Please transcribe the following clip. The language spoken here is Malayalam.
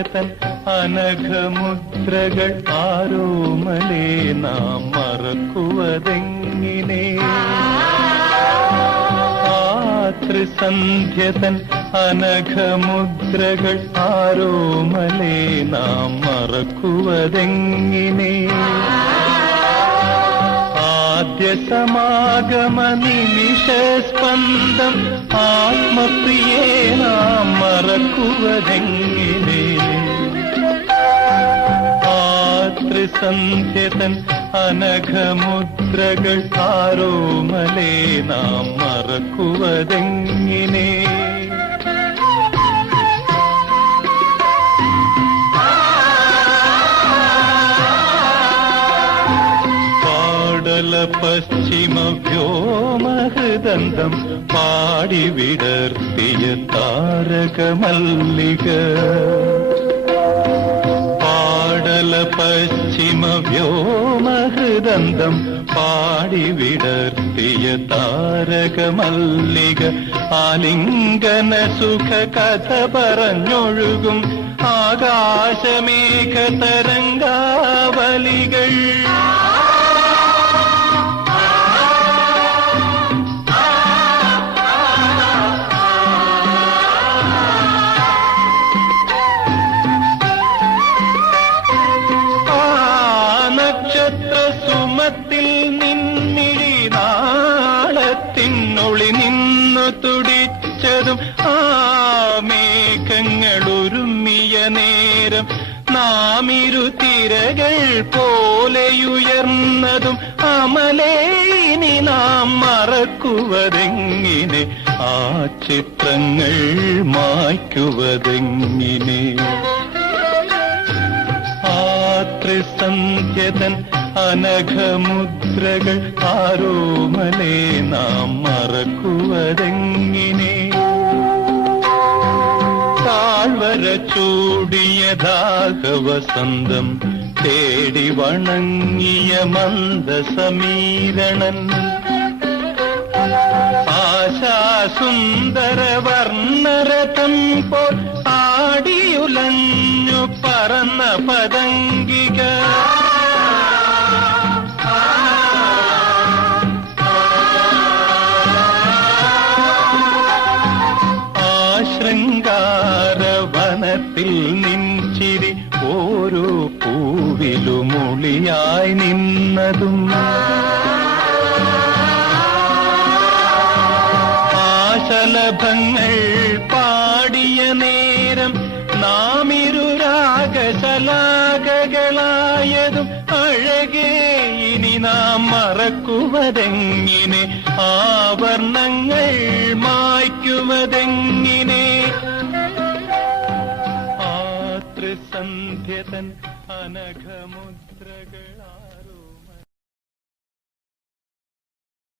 സന്ധ്യതൻ അനഘമുദ്രകൾ ആരോമലേ നാം മറക്കുവതെങ്ങിനെ. ത്രിസന്ധ്യതൻ അനഘമുദ്രകൾ ആരോമലേ നാം മറക്കുവതെങ്ങിനെ. ആദ്യ സമാഗമ നിമിഷസ്പന്ദം ആത്മപ്രിയേ നാം മറക്കുവതെങ്ങിനെ. ത്രിസന്ധ്യതൻ അനഘമുദ്രകൾ ആരോമലേ നാം മറക്കുവതെങ്ങിനെ. പാടല പശ്ചിമ വ്യോമഹൃദന്തം പാടി വിടർത്തിയ താരകമല്ലിക. പശ്ചിമ വ്യോമഹൃദന്തം പാടി വിടർത്തിയ താരകമല്ലിക. ആലിംഗന സുഖ കഥ പറഞ്ഞൊഴുകും ആകാശമേഘ തരംഗാവലികൾ. സുമത്തിൽ നിന്നിഴി നാളത്തിനൊളി നിന്നു തുടിച്ചതും ആ മേഘങ്ങൾ ഒരുമിയ നേരം നാമിരു തിരകൾ പോലെയുയർന്നതും അമലേ ഇനി നാം മറക്കുവതെങ്ങിനെ. ആ ചിത്രങ്ങൾ മായ്ക്കുവതെങ്ങിനെ. ത്രിസന്ധ്യതൻ അനഘമുദ്രകൾ ആരോമലേ നാം മറക്കുവതെങ്ങിനെ. താഴ്വര ചൂടിയ ദാഹവസന്തം തേടി വണങ്ങിയ മന്ദസമീരണൻ. ആശാസുന്ദര വർണ്ണരഥം പോൽ ആടിയുലഞ്ഞു പറന്ന പതംഗിക. ആ ശൃംഗാരവനത്തിൽ നിൻചിരി ഓരോ പൂവിലുമൊളിയായി നിന്നതും ആശലഭങ്ങൾ പാടിയ നേരം നാമിരു രാഗശലാകകളായതും അഴകേ ഇനി നാം മറക്കുവതെങ്ങിനെ. ആവർണ്ണങ്ങൾ മായ്ക്കുവതെങ്ങിനെ. ത്രിസന്ധ്യതൻ അനഘമുദ്രകളാ